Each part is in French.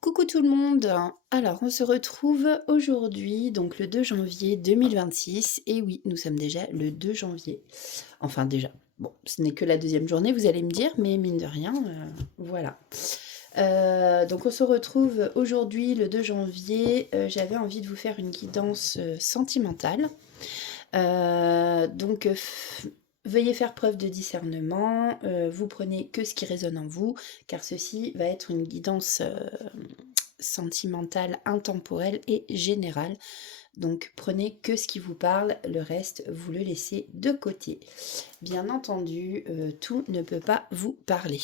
Coucou tout le monde. Alors, on se retrouve aujourd'hui, donc le 2 janvier 2026. Et oui, nous sommes déjà le 2 janvier. Enfin déjà, bon, ce n'est que la deuxième journée, vous allez me dire, mais mine de rien, voilà. Donc on se retrouve aujourd'hui le 2 janvier. J'avais envie de vous faire une guidance sentimentale. Donc veuillez faire preuve de discernement, vous prenez que ce qui résonne en vous, car ceci va être une guidance sentimentale, intemporelle et générale. Donc prenez que ce qui vous parle, le reste, vous le laissez de côté. Bien entendu, tout ne peut pas vous parler.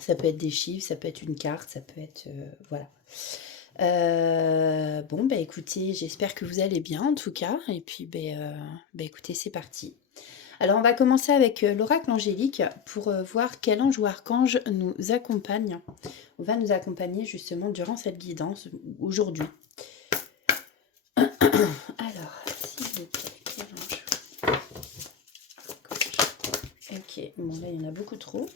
Ça peut être des chiffres, ça peut être une carte, ça peut être... voilà. Bon, bah écoutez, j'espère que vous allez bien en tout cas. Et puis, bah écoutez, c'est parti. Alors, on va commencer avec l'oracle angélique pour voir quel ange ou archange nous accompagne. On va nous accompagner justement durant cette guidance aujourd'hui. Alors, s'il vous plaît, quel ange? Ok, bon là il y en a beaucoup trop.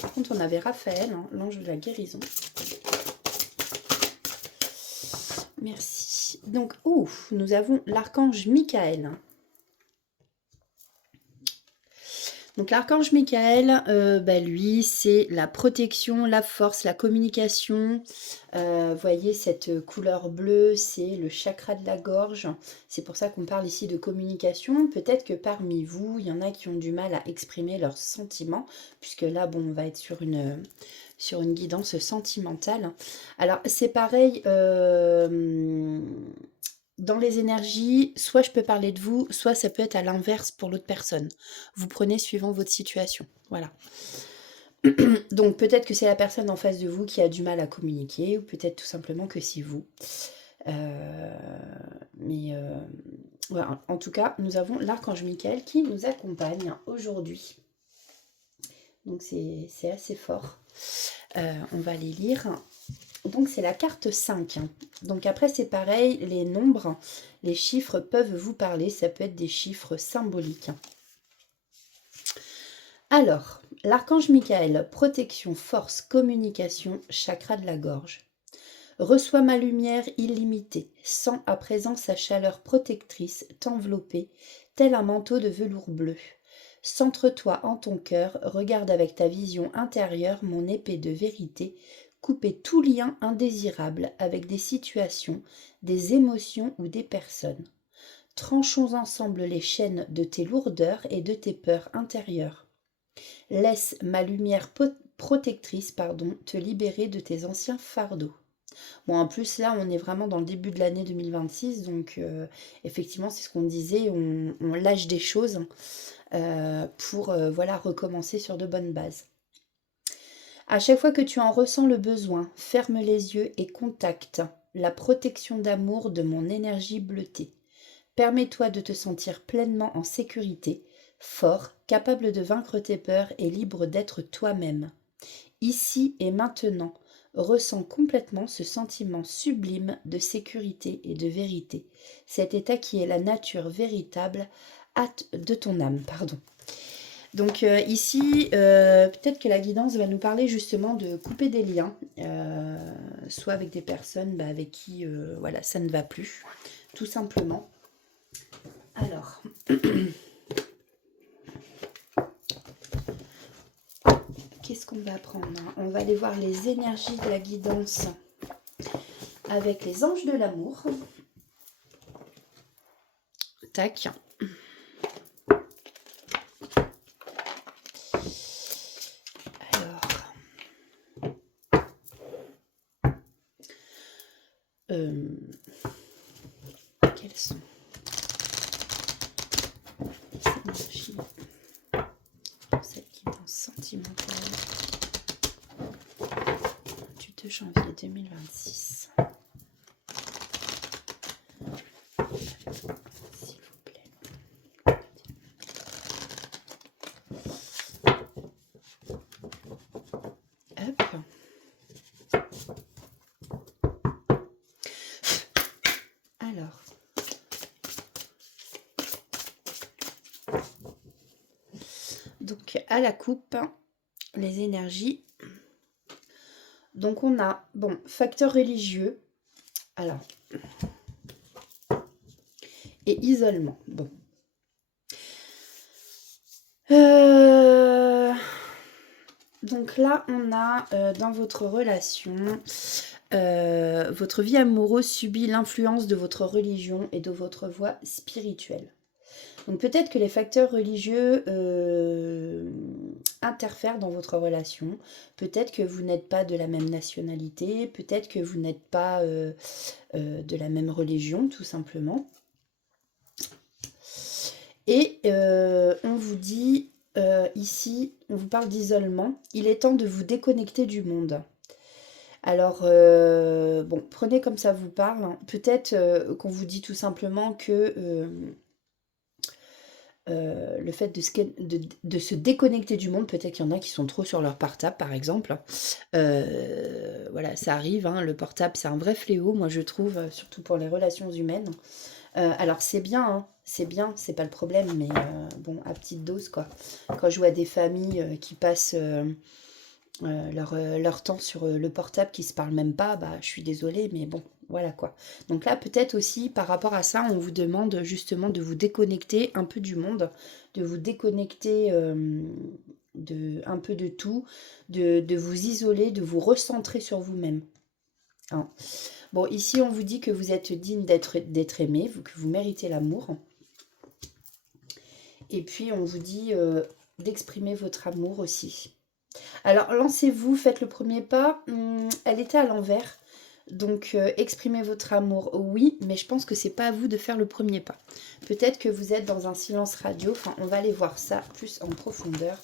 Par contre, on avait Raphaël, hein, l'ange de la guérison. Merci. Donc, nous avons l'archange Michael. Donc l'archange Michael, lui, c'est la protection, la force, la communication. Voyez cette couleur bleue, c'est le chakra de la gorge. C'est pour ça qu'on parle ici de communication. Peut-être que parmi vous, il y en a qui ont du mal à exprimer leurs sentiments, puisque là, bon, on va être sur une guidance sentimentale. Alors c'est pareil, dans les énergies, soit je peux parler de vous, soit ça peut être à l'inverse pour l'autre personne. Vous prenez suivant votre situation. Voilà. Donc peut-être que c'est la personne en face de vous qui a du mal à communiquer, ou peut-être tout simplement que c'est vous. Mais voilà. En tout cas, nous avons l'archange Michael qui nous accompagne aujourd'hui. Donc c'est assez fort. On va les lire. Donc c'est la carte 5. Donc après c'est pareil, les nombres, les chiffres peuvent vous parler, ça peut être des chiffres symboliques. Alors, l'archange Michael, protection, force, communication, chakra de la gorge. Reçois ma lumière illimitée, sens à présent sa chaleur protectrice t'envelopper, tel un manteau de velours bleu. Centre-toi en ton cœur, regarde avec ta vision intérieure mon épée de vérité, couper tout lien indésirable avec des situations, des émotions ou des personnes. Tranchons ensemble les chaînes de tes lourdeurs et de tes peurs intérieures. Laisse ma lumière protectrice te libérer de tes anciens fardeaux. Bon, en plus, là, on est vraiment dans le début de l'année 2026, donc effectivement, c'est ce qu'on disait, on lâche des choses pour voilà, recommencer sur de bonnes bases. À chaque fois que tu en ressens le besoin, ferme les yeux et contacte la protection d'amour de mon énergie bleutée. Permets-toi de te sentir pleinement en sécurité, fort, capable de vaincre tes peurs et libre d'être toi-même. Ici et maintenant, ressens complètement ce sentiment sublime de sécurité et de vérité, cet état qui est la nature véritable de ton âme. Donc ici, peut-être que la guidance va nous parler justement de couper des liens, soit avec des personnes avec qui voilà, ça ne va plus, tout simplement. Alors, qu'est-ce qu'on va prendre? On va aller voir les énergies de la guidance avec les anges de l'amour. Tac. Alors, quelles sont les énergies pour cette guidance sentimentale du 2 janvier 2026? S'il vous plaît. Hop. Alors. Donc à la coupe, les énergies. Donc on a, bon, facteur religieux, alors, et isolement. Bon. Donc là, on a dans votre relation, votre vie amoureuse subit l'influence de votre religion et de votre voie spirituelle. Donc peut-être que les facteurs religieux interfèrent dans votre relation. Peut-être que vous n'êtes pas de la même nationalité. Peut-être que vous n'êtes pas de la même religion, tout simplement. Et on vous dit ici, on vous parle d'isolement. Il est temps de vous déconnecter du monde. Alors, bon, prenez comme ça vous parle, hein. Peut-être qu'on vous dit tout simplement que le fait de se déconnecter du monde, peut-être qu'il y en a qui sont trop sur leur portable, par exemple. Voilà, ça arrive, hein, le portable, c'est un vrai fléau, moi je trouve, surtout pour les relations humaines. Alors c'est bien, hein, c'est pas le problème, mais bon, à petite dose, quoi. Quand je vois des familles qui passent leur temps sur le portable, qui se parlent même pas, bah je suis désolée, mais bon, voilà quoi. Donc là, peut-être aussi, par rapport à ça, on vous demande justement de vous déconnecter un peu du monde, de vous déconnecter un peu de tout, de vous isoler, de vous recentrer sur vous-même. Hein. Bon, ici, on vous dit que vous êtes digne d'être aimé, que vous méritez l'amour. Et puis, on vous dit d'exprimer votre amour aussi. Alors, lancez-vous, faites le premier pas. Elle était à l'envers. Donc, exprimez votre amour, oui, mais je pense que c'est pas à vous de faire le premier pas. Peut-être que vous êtes dans un silence radio. Enfin, on va aller voir ça plus en profondeur.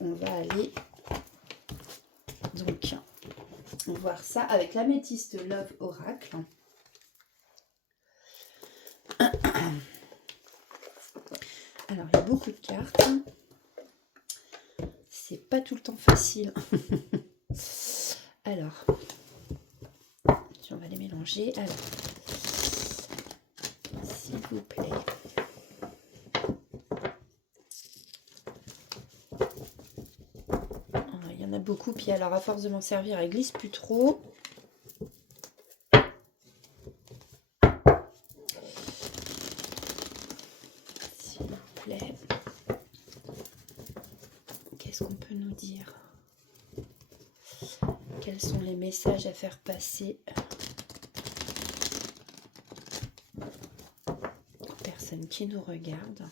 On va aller... Donc... On va voir ça avec l'améthyste Love Oracle. Alors, il y a beaucoup de cartes. C'est pas tout le temps facile. Alors, on va les mélanger. Alors, s'il vous plaît. Il y en a beaucoup, puis alors à force de m'en servir, elle glisse plus trop. S'il vous plaît. Qu'est-ce qu'on peut nous dire? Quels sont les messages à faire passer? Personne qui nous regarde.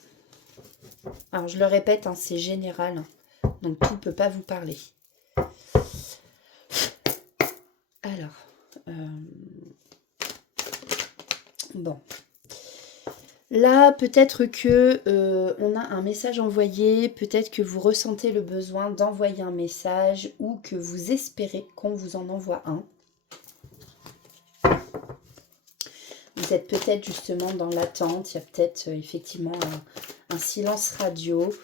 Alors je le répète, hein, c'est général, donc tout ne peut pas vous parler. Alors, bon. Là, peut-être que on a un message envoyé, peut-être que vous ressentez le besoin d'envoyer un message ou que vous espérez qu'on vous en envoie un. Vous êtes peut-être justement dans l'attente, il y a peut-être effectivement un silence radio.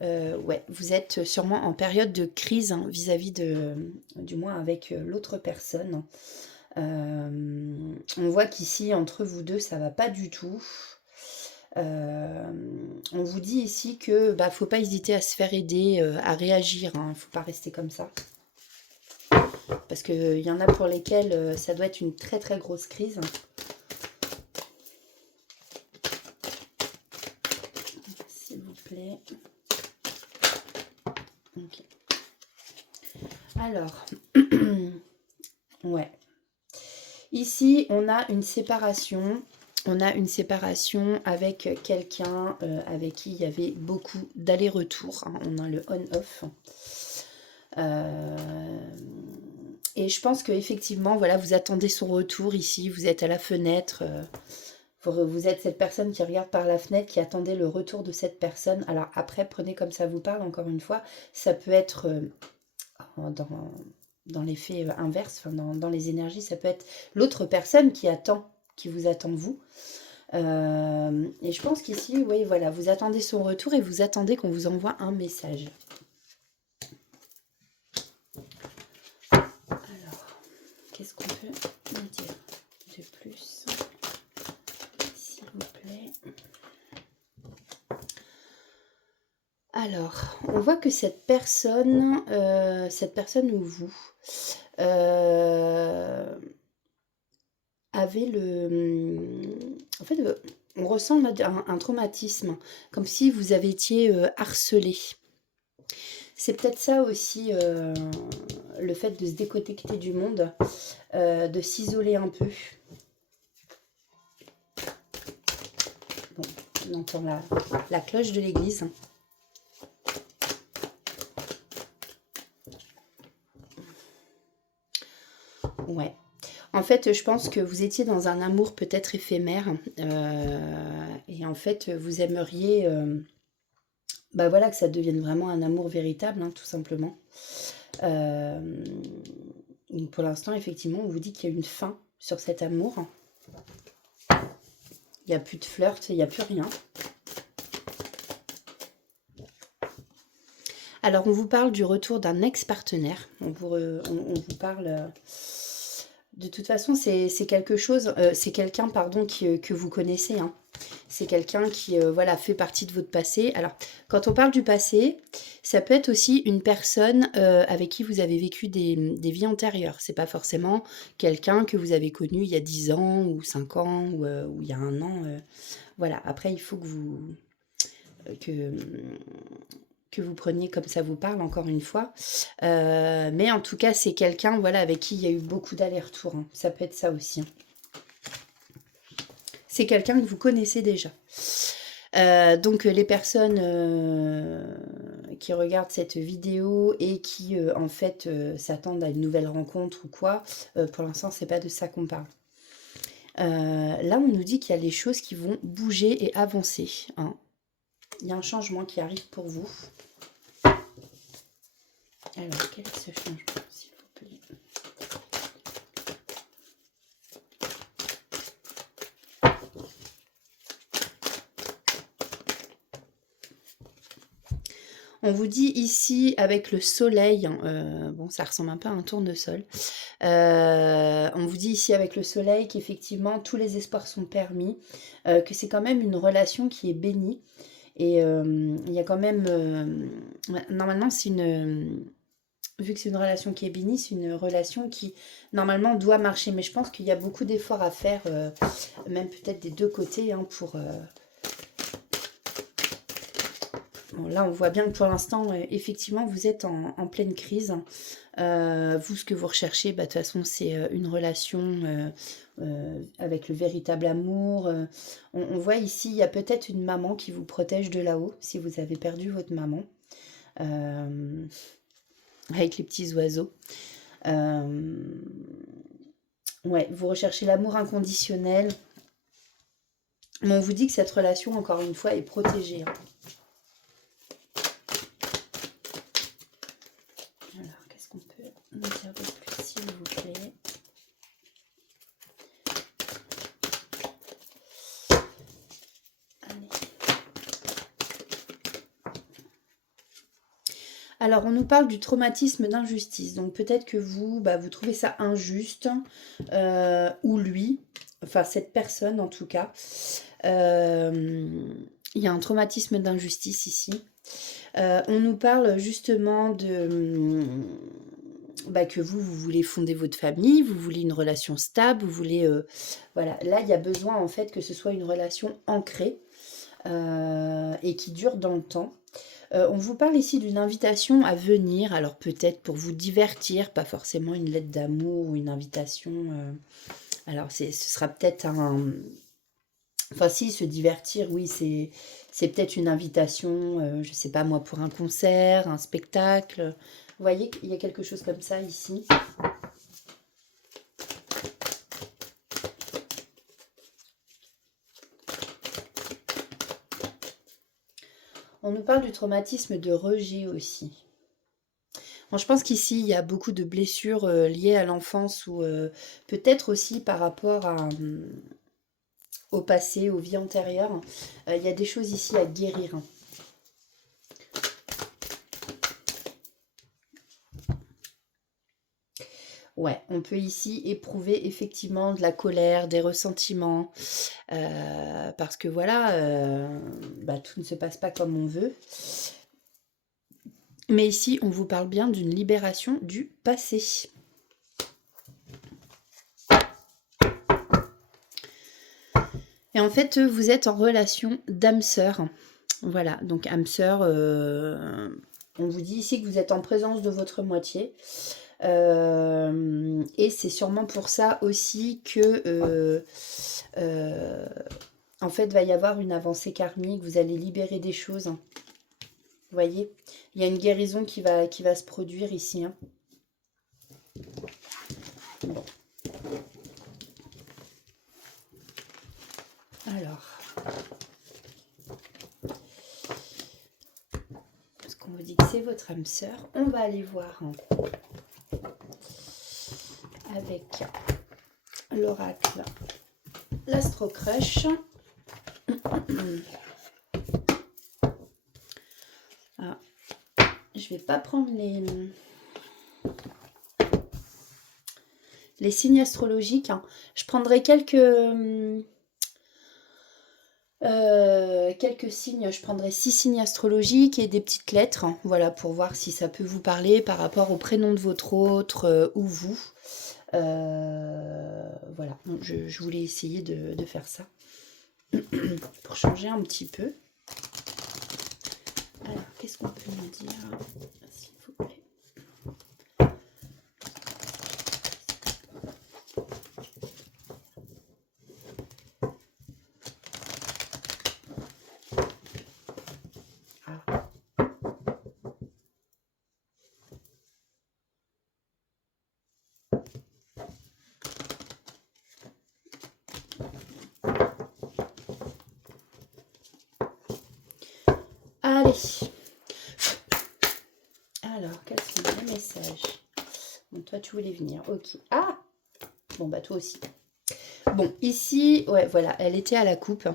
Ouais, vous êtes sûrement en période de crise hein, vis-à-vis du moins avec l'autre personne. On voit qu'ici, entre vous deux, ça va pas du tout. On vous dit ici que bah, faut pas hésiter à se faire aider, à réagir, hein, faut pas rester comme ça. Parce qu'il y en a pour lesquels ça doit être une très très grosse crise. S'il vous plaît. Ok. Alors, ouais. Ici, on a une séparation. On a une séparation avec quelqu'un avec qui il y avait beaucoup d'allers-retours. Hein. On a le on-off. Et je pense qu'effectivement, voilà, vous attendez son retour ici. Vous êtes à la fenêtre. Vous êtes cette personne qui regarde par la fenêtre, qui attendait le retour de cette personne. Alors après, prenez comme ça vous parle, encore une fois. Ça peut être dans l'effet inverse, enfin dans les énergies, ça peut être l'autre personne qui vous attend vous. Et je pense qu'ici, oui, voilà, vous attendez son retour et vous attendez qu'on vous envoie un message. Alors, qu'est-ce qu'on peut nous dire de plus, s'il vous plaît? Alors, Alors, on voit que cette personne ou vous, euh, avait en fait, on ressent là un traumatisme, comme si vous avez été harcelé. C'est peut-être ça aussi, le fait de se déconnecter du monde, de s'isoler un peu. Bon, on entend la cloche de l'église. Ouais. En fait, je pense que vous étiez dans un amour peut-être éphémère, et en fait, vous aimeriez, bah voilà, que ça devienne vraiment un amour véritable, hein, tout simplement. Euh, donc pour l'instant, effectivement, on vous dit qu'il y a une fin sur cet amour. Il n'y a plus de flirt, il n'y a plus rien. Alors, on vous parle du retour d'un ex-partenaire. On vous parle... de toute façon, c'est quelque chose, c'est quelqu'un, pardon, que vous connaissez, hein. C'est quelqu'un qui, voilà, fait partie de votre passé. Alors, quand on parle du passé, ça peut être aussi une personne avec qui vous avez vécu des vies antérieures. C'est pas forcément quelqu'un que vous avez connu il y a 10 ans ou 5 ans ou il y a un an. Voilà, après, il faut que, que vous preniez comme ça vous parle, encore une fois. Mais en tout cas, c'est quelqu'un, voilà, avec qui il y a eu beaucoup d'allers-retours, hein. Ça peut être ça aussi, hein. C'est quelqu'un que vous connaissez déjà. Donc les personnes qui regardent cette vidéo et qui en fait s'attendent à une nouvelle rencontre ou quoi, pour l'instant c'est pas de ça qu'on parle. Là on nous dit qu'il y a les choses qui vont bouger et avancer, hein. Il y a un changement qui arrive pour vous. Alors quel est ce changement, s'il vous plaît? On vous dit ici avec le soleil, bon ça ressemble un peu à un tournesol, on vous dit ici avec le soleil qu'effectivement tous les espoirs sont permis, que c'est quand même une relation qui est bénie et il y a quand même, ouais, normalement c'est une, vu que c'est une relation qui est bénie, c'est une relation qui normalement doit marcher, mais je pense qu'il y a beaucoup d'efforts à faire, même peut-être des deux côtés, hein, pour... Bon, là, on voit bien que pour l'instant, effectivement, vous êtes en pleine crise. Vous, ce que vous recherchez, bah, de toute façon, c'est une relation avec le véritable amour. On voit ici, il y a peut-être une maman qui vous protège de là-haut, si vous avez perdu votre maman, euh, avec les petits oiseaux. Ouais, vous recherchez l'amour inconditionnel. Mais on vous dit que cette relation, encore une fois, est protégée, hein. Alors, qu'est-ce qu'on peut nous dire de plus, s'il vous plaît? Allez. Alors, on nous parle du traumatisme d'injustice. Donc, peut-être que vous, bah, vous trouvez ça injuste, ou lui, enfin, cette personne en tout cas. Il y a un traumatisme d'injustice ici. On nous parle justement de... bah, que vous voulez fonder votre famille, vous voulez une relation stable, vous voulez... voilà, là, il y a besoin en fait que ce soit une relation ancrée et qui dure dans le temps. On vous parle ici d'une invitation à venir, alors peut-être pour vous divertir, pas forcément une lettre d'amour ou une invitation. Alors ce sera peut-être un... Enfin si, se divertir, oui, c'est peut-être une invitation, je sais pas moi, pour un concert, un spectacle. Vous voyez qu'il y a quelque chose comme ça ici. On nous parle du traumatisme de rejet aussi. Bon, je pense qu'ici, il y a beaucoup de blessures liées à l'enfance ou peut-être aussi par rapport au passé, aux vies antérieures. Il y a des choses ici à guérir. Ouais, on peut ici éprouver effectivement de la colère, des ressentiments, parce que voilà, bah, tout ne se passe pas comme on veut. Mais ici, on vous parle bien d'une libération du passé. Et en fait, vous êtes en relation d'âme-sœur. Voilà, donc âme-sœur, on vous dit ici que vous êtes en présence de votre moitié. Et c'est sûrement pour ça aussi que, en fait, va y avoir une avancée karmique. Vous allez libérer des choses. Vous voyez, il y a une guérison qui va se produire ici. Hein. Bon. Alors, parce qu'on vous dit que c'est votre âme sœur, on va aller voir hein, avec l'oracle l'Astro Crush. Ah, je vais pas prendre les signes astrologiques. Hein. Je prendrai quelques signes, je prendrai 6 signes astrologiques et des petites lettres, hein, voilà, pour voir si ça peut vous parler par rapport au prénom de votre autre ou vous. Voilà, donc je voulais essayer de faire ça pour changer un petit peu. Alors, qu'est-ce qu'on peut me dire, s'il vous plaît? Allez. Alors, quels sont les messages? Bon, toi, tu voulais venir. Ok. Ah! Bon, bah, toi aussi. Bon, ici, ouais, voilà, elle était à la coupe.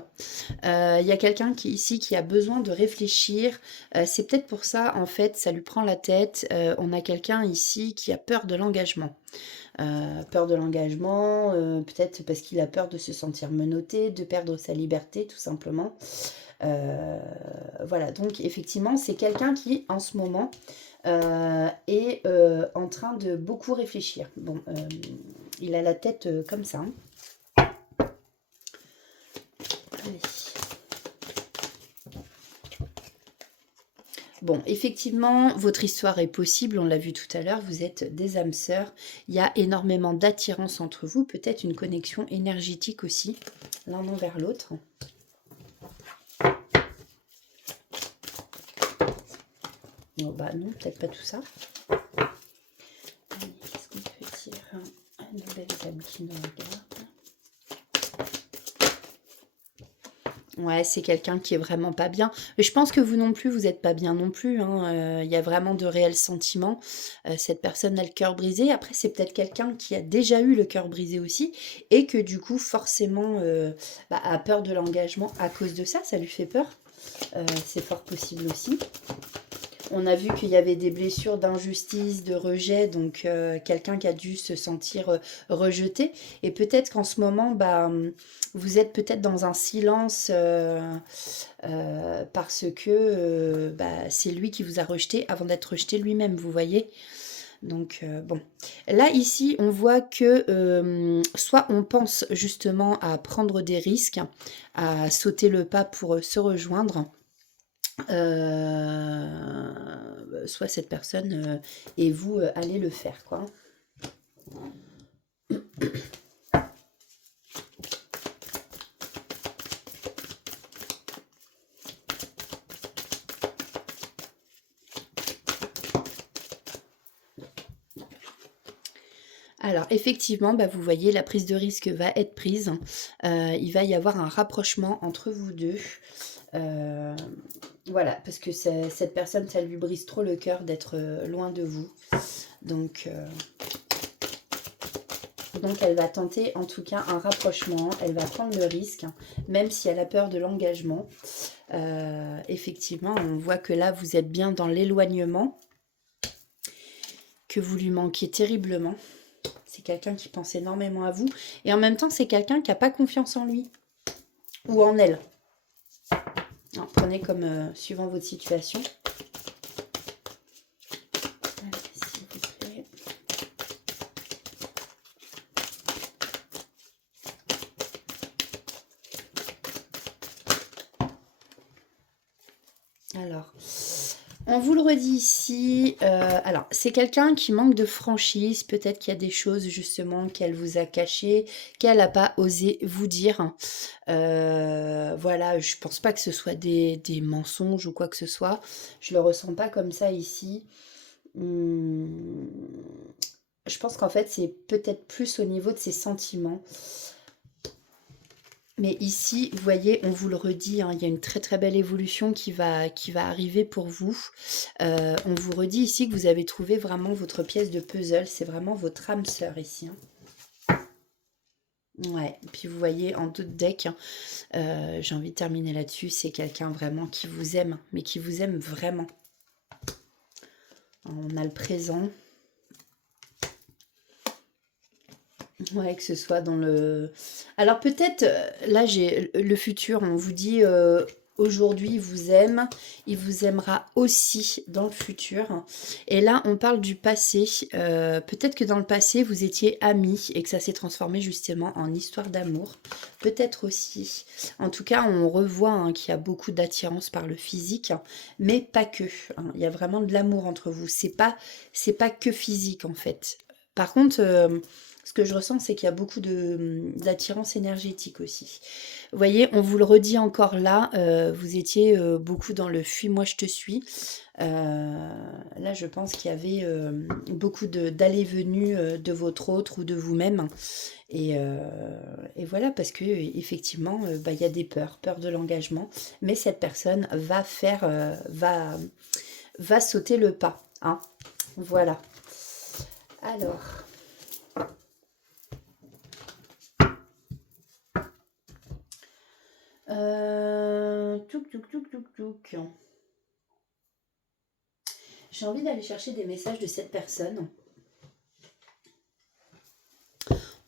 Il y a quelqu'un ici qui a besoin de réfléchir. C'est peut-être pour ça, en fait, ça lui prend la tête. On a quelqu'un ici qui a peur de l'engagement. Peur de l'engagement, peut-être parce qu'il a peur de se sentir menotté, de perdre sa liberté, tout simplement. Voilà, donc effectivement, c'est quelqu'un qui, en ce moment, est en train de beaucoup réfléchir. Bon, il a la tête comme ça. Hein. Allez. Bon, effectivement, votre histoire est possible, on l'a vu tout à l'heure, vous êtes des âmes sœurs, il y a énormément d'attirance entre vous, peut-être une connexion énergétique aussi, l'un envers l'autre. Oh, bah non, peut-être pas tout ça. Allez, qu'est-ce qu'on peut dire? Une belle âme qui nous regarde. Ouais, c'est quelqu'un qui est vraiment pas bien. Mais je pense que vous non plus, vous n'êtes pas bien non plus. Hein. Il y a vraiment de réels sentiments. Cette personne a le cœur brisé. Après, c'est peut-être quelqu'un qui a déjà eu le cœur brisé aussi et que du coup, forcément, a peur de l'engagement à cause de ça. Ça lui fait peur. C'est fort possible aussi. On a vu qu'il y avait des blessures d'injustice, de rejet, donc quelqu'un qui a dû se sentir rejeté. Et peut-être qu'en ce moment, vous êtes peut-être dans un silence parce que c'est lui qui vous a rejeté avant d'être rejeté lui-même, vous voyez. Donc bon, là ici on voit que soit on pense justement à prendre des risques, à sauter le pas pour se rejoindre, soit cette personne et vous allez le faire quoi. Alors effectivement, vous voyez, la prise de risque va être prise. Il va y avoir un rapprochement entre vous deux. Voilà, parce que cette personne, ça lui brise trop le cœur d'être loin de vous. Donc elle va tenter en tout cas un rapprochement. Elle va prendre le risque, même si elle a peur de l'engagement. Effectivement, on voit que là, vous êtes bien dans l'éloignement, que vous lui manquez terriblement. C'est quelqu'un qui pense énormément à vous. Et en même temps, c'est quelqu'un qui n'a pas confiance en lui. Ou en elle. Alors, prenez comme suivant votre situation. Alors, on vous le redit ici. Alors, c'est quelqu'un qui manque de franchise. Peut-être qu'il y a des choses justement qu'elle vous a cachées, qu'elle n'a pas osé vous dire. Voilà, je pense pas que ce soit des mensonges ou quoi que ce soit. Je le ressens pas comme ça ici. Hum, je pense qu'en fait, c'est peut-être plus au niveau de ses sentiments. Mais ici, vous voyez, on vous le redit, hein, il y a une très très belle évolution qui va arriver pour vous. On vous redit ici que vous avez trouvé vraiment votre pièce de puzzle. C'est vraiment votre âme sœur ici, hein. Ouais, puis vous voyez en d'autres decks, hein, j'ai envie de terminer là-dessus, c'est quelqu'un vraiment qui vous aime, mais qui vous aime vraiment. On a le présent. Ouais, que ce soit dans le... Alors peut-être, là j'ai le futur, on vous dit aujourd'hui il vous aime, il vous aimera aussi dans le futur. Et là on parle du passé. Peut-être que dans le passé vous étiez amis et que ça s'est transformé justement en histoire d'amour. Peut-être aussi. En tout cas on revoit hein, qu'il y a beaucoup d'attirance par le physique, hein, mais pas que, hein. Il y a vraiment de l'amour entre vous. C'est pas que physique en fait. Par contre... ce que je ressens, c'est qu'il y a beaucoup d'attirance énergétique aussi. Vous voyez, on vous le redit encore là, vous étiez beaucoup dans le fuis-moi, je te suis. Là, je pense qu'il y avait beaucoup d'allées-venues de votre autre ou de vous-même. Et voilà, parce que effectivement, bah, il y a des peurs, peur de l'engagement. Mais cette personne va va sauter le pas, hein. Voilà. Alors... Touk, touk, touk, touk, touk. J'ai envie d'aller chercher des messages de cette personne.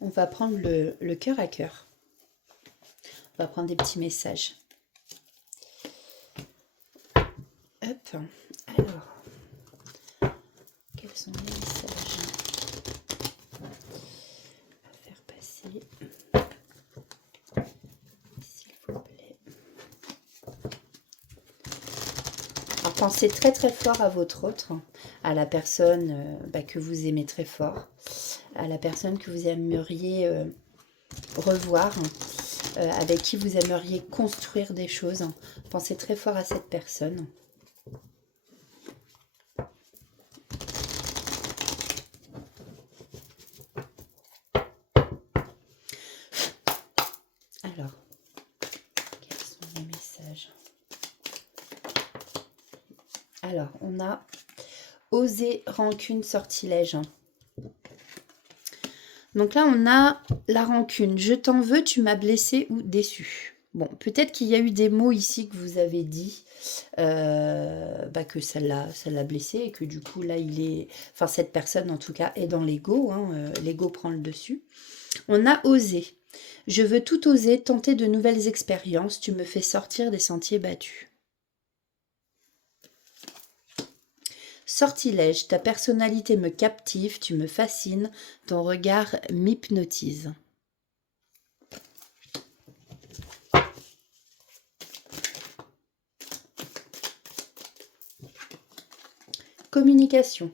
On va prendre le cœur à cœur. On va prendre des petits messages. Hop. Alors, quels sont les messages à faire passer, s'il vous plaît. Alors, pensez très très fort à votre autre, à la personne bah, que vous aimez très fort, à la personne que vous aimeriez revoir, avec qui vous aimeriez construire des choses. Pensez très fort à cette personne. Alors, quels sont les messages? Alors, on a oser, rancune, sortilège. Donc là, on a la rancune. Je t'en veux, tu m'as blessé ou déçu. Bon, peut-être qu'il y a eu des mots ici que vous avez dit, bah, que ça l'a blessé et que du coup, là, enfin, cette personne, en tout cas, est dans l'ego. Hein, l'ego prend le dessus. On a osé. Je veux tout oser, tenter de nouvelles expériences. Tu me fais sortir des sentiers battus. Sortilège, ta personnalité me captive, tu me fascines, ton regard m'hypnotise. Communication.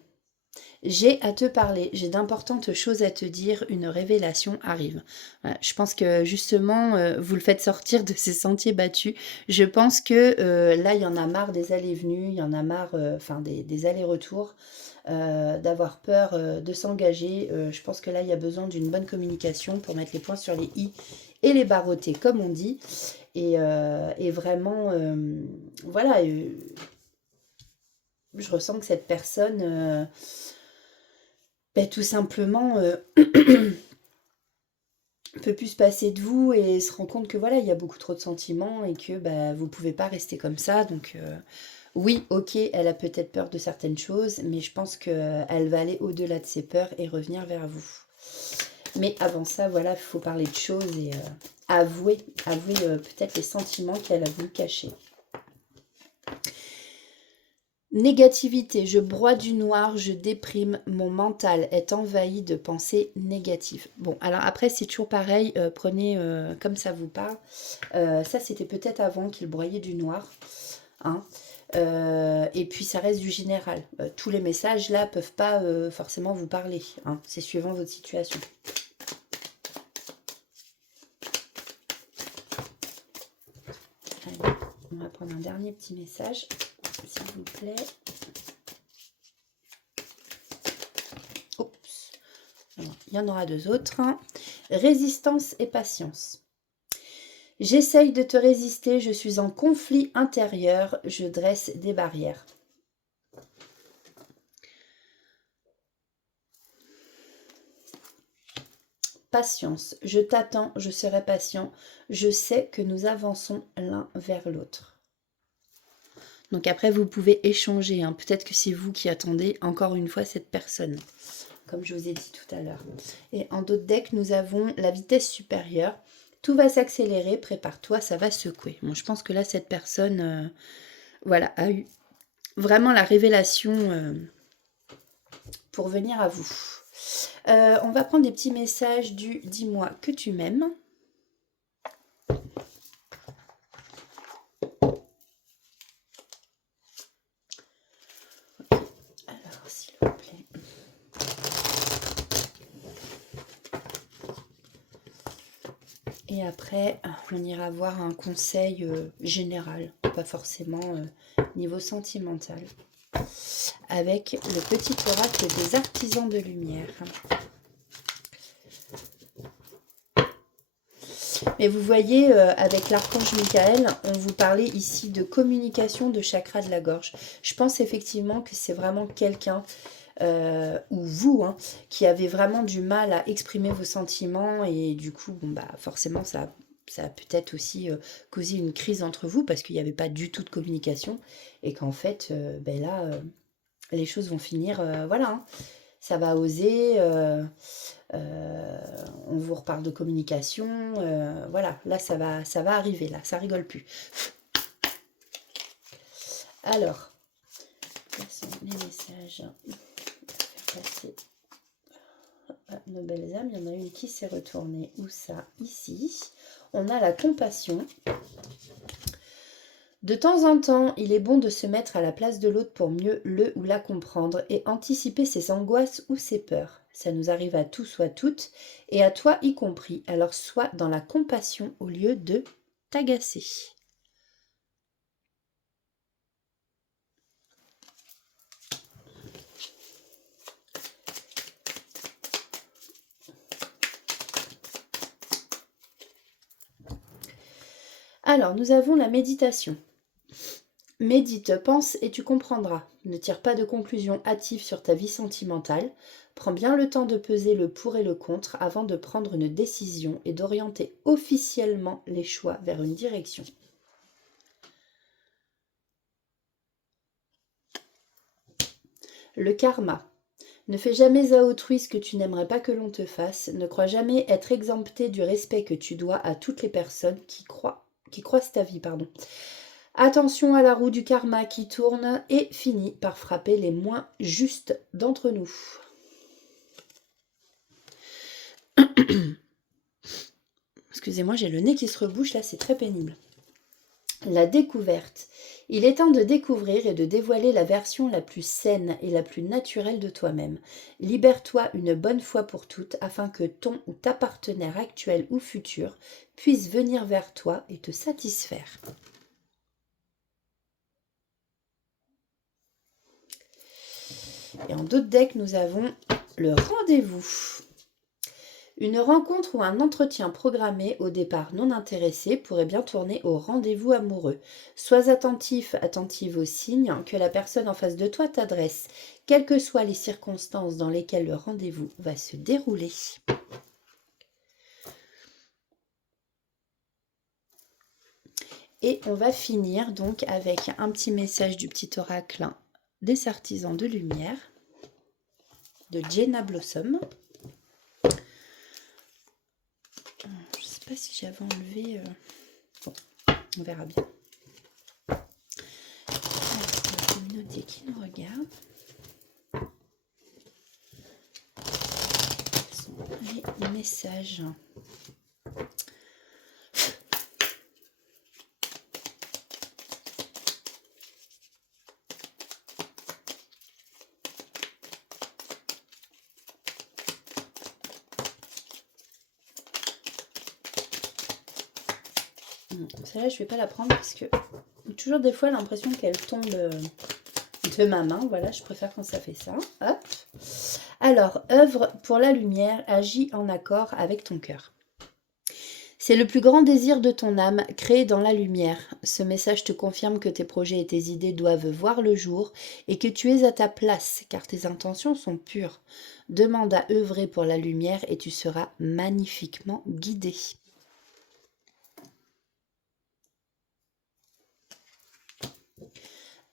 J'ai à te parler, j'ai d'importantes choses à te dire, une révélation arrive. Voilà, je pense que justement, vous le faites sortir de ces sentiers battus. Je pense que là, il y en a marre des allées-venues, il y en a marre enfin des allers-retours, d'avoir peur de s'engager. Je pense que là, il y a besoin d'une bonne communication pour mettre les points sur les i et les barreauter, comme on dit. Et vraiment, voilà, je ressens que cette personne... ben, tout simplement, peut plus se passer de vous et se rend compte que voilà, il y a beaucoup trop de sentiments et que bah, vous pouvez pas rester comme ça. Donc oui, ok, elle a peut-être peur de certaines choses, mais je pense qu'elle va aller au-delà de ses peurs et revenir vers vous. Mais avant ça, voilà, il faut parler de choses et avouer peut-être les sentiments qu'elle a voulu cacher. Négativité, je broie du noir, je déprime, mon mental est envahi de pensées négatives. Bon, alors après, c'est toujours pareil, prenez comme ça vous parle. Ça, c'était peut-être avant qu'il broyait du noir, hein. Et puis ça reste du général. Tous les messages là peuvent pas forcément vous parler, hein. C'est suivant votre situation. Allez, on va prendre un dernier petit message, s'il vous plaît. Oups. Alors, il y en aura 2 autres, hein. Résistance et patience. J'essaye de te résister, je suis en conflit intérieur, je dresse des barrières. Patience, je t'attends, je serai patient, je sais que nous avançons l'un vers l'autre. Donc après, vous pouvez échanger, hein. Peut-être que c'est vous qui attendez encore une fois cette personne, comme je vous ai dit tout à l'heure. Et en d'autres decks, nous avons la vitesse supérieure. Tout va s'accélérer, prépare-toi, ça va secouer. Bon, je pense que là, cette personne, voilà, a eu vraiment la révélation pour venir à vous. On va prendre des petits messages du « Dis-moi que tu m'aimes ». Alors, s'il vous plaît. Et après, on ira voir un conseil général, pas forcément niveau sentimental, avec le petit oracle des artisans de lumière. Mais vous voyez, avec l'archange Michael, on vous parlait ici de communication de chakra de la gorge. Je pense effectivement que c'est vraiment quelqu'un, ou vous, hein, qui avez vraiment du mal à exprimer vos sentiments. Et du coup, bon, bah, forcément, ça a peut-être aussi causé une crise entre vous parce qu'il n'y avait pas du tout de communication. Et qu'en fait, ben là, les choses vont finir, voilà, hein, ça va oser... on vous reparle de communication, voilà, là ça va arriver, là, ça rigole plus. Alors, quels sont les messages? Faire passer nos belles âmes. Il y en a une qui s'est retournée, où ça? Ici. On a la compassion. De temps en temps, il est bon de se mettre à la place de l'autre pour mieux le ou la comprendre et anticiper ses angoisses ou ses peurs. Ça nous arrive à tous ou à toutes, et à toi y compris. Alors sois dans la compassion au lieu de t'agacer. Alors, nous avons la méditation. Médite, pense et tu comprendras. Ne tire pas de conclusions hâtives sur ta vie sentimentale. Prends bien le temps de peser le pour et le contre avant de prendre une décision et d'orienter officiellement les choix vers une direction. Le karma. Ne fais jamais à autrui ce que tu n'aimerais pas que l'on te fasse. Ne crois jamais être exempté du respect que tu dois à toutes les personnes qui croisent ta vie. Attention à la roue du karma qui tourne et finit par frapper les moins justes d'entre nous. Excusez-moi, j'ai le nez qui se rebouche, là c'est très pénible. La découverte. Il est temps de découvrir et de dévoiler la version la plus saine et la plus naturelle de toi-même. Libère-toi une bonne fois pour toutes afin que ton ou ta partenaire actuel ou futur puisse venir vers toi et te satisfaire. Et en d'autres decks, nous avons le rendez-vous. Une rencontre ou un entretien programmé au départ non intéressé pourrait bien tourner au rendez-vous amoureux. Sois attentif, attentive aux signes que la personne en face de toi t'adresse, quelles que soient les circonstances dans lesquelles le rendez-vous va se dérouler. Et on va finir donc avec un petit message du petit oracle des artisans de lumière de Jenna Blossom. Je ne sais pas si j'avais enlevé... Bon, on verra bien. Alors, la communauté qui nous regarde. Quels sont les messages? Celle-là, je vais pas la prendre parce que j'ai toujours des fois l'impression qu'elle tombe de ma main. Voilà, je préfère quand ça fait ça. Hop. Alors, œuvre pour la lumière, agis en accord avec ton cœur. C'est le plus grand désir de ton âme, créé dans la lumière. Ce message te confirme que tes projets et tes idées doivent voir le jour et que tu es à ta place, car tes intentions sont pures. Demande à œuvrer pour la lumière et tu seras magnifiquement guidé.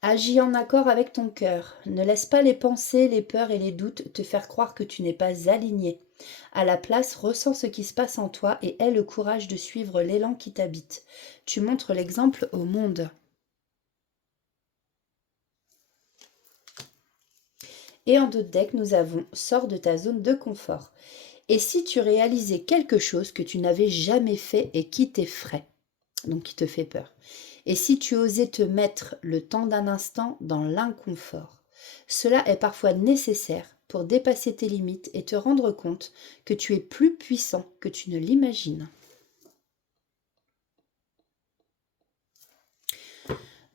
Agis en accord avec ton cœur. Ne laisse pas les pensées, les peurs et les doutes te faire croire que tu n'es pas aligné. À la place, ressens ce qui se passe en toi et aie le courage de suivre l'élan qui t'habite. Tu montres l'exemple au monde. Et en d'autres decks, nous avons sors de ta zone de confort. Et si tu réalisais quelque chose que tu n'avais jamais fait et qui t'effraie, donc qui te fait peur. Et si tu osais te mettre le temps d'un instant dans l'inconfort, cela est parfois nécessaire pour dépasser tes limites et te rendre compte que tu es plus puissant que tu ne l'imagines.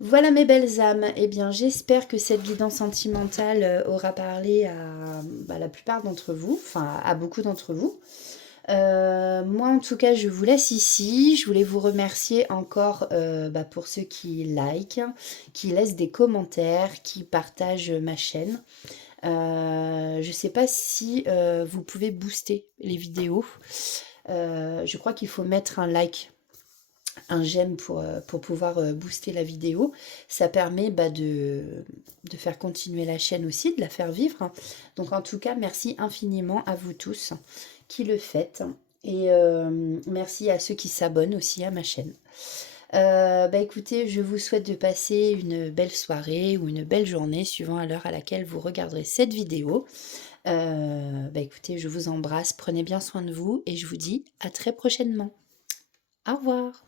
Voilà mes belles âmes, eh bien j'espère que cette guidance sentimentale aura parlé à la plupart d'entre vous, enfin à beaucoup d'entre vous. Moi en tout cas je vous laisse ici. Je voulais vous remercier encore pour ceux qui like, qui laissent des commentaires, qui partagent ma chaîne. Je sais pas si vous pouvez booster les vidéos. Je crois qu'il faut mettre un like, un j'aime pour pouvoir booster la vidéo. Ça permet de faire continuer la chaîne aussi, de la faire vivre. Donc en tout cas, merci infiniment à vous tous qui le faites. Et merci à ceux qui s'abonnent aussi à ma chaîne. Écoutez, je vous souhaite de passer une belle soirée ou une belle journée, suivant à l'heure à laquelle vous regarderez cette vidéo. Écoutez, je vous embrasse, prenez bien soin de vous et je vous dis à très prochainement. Au revoir.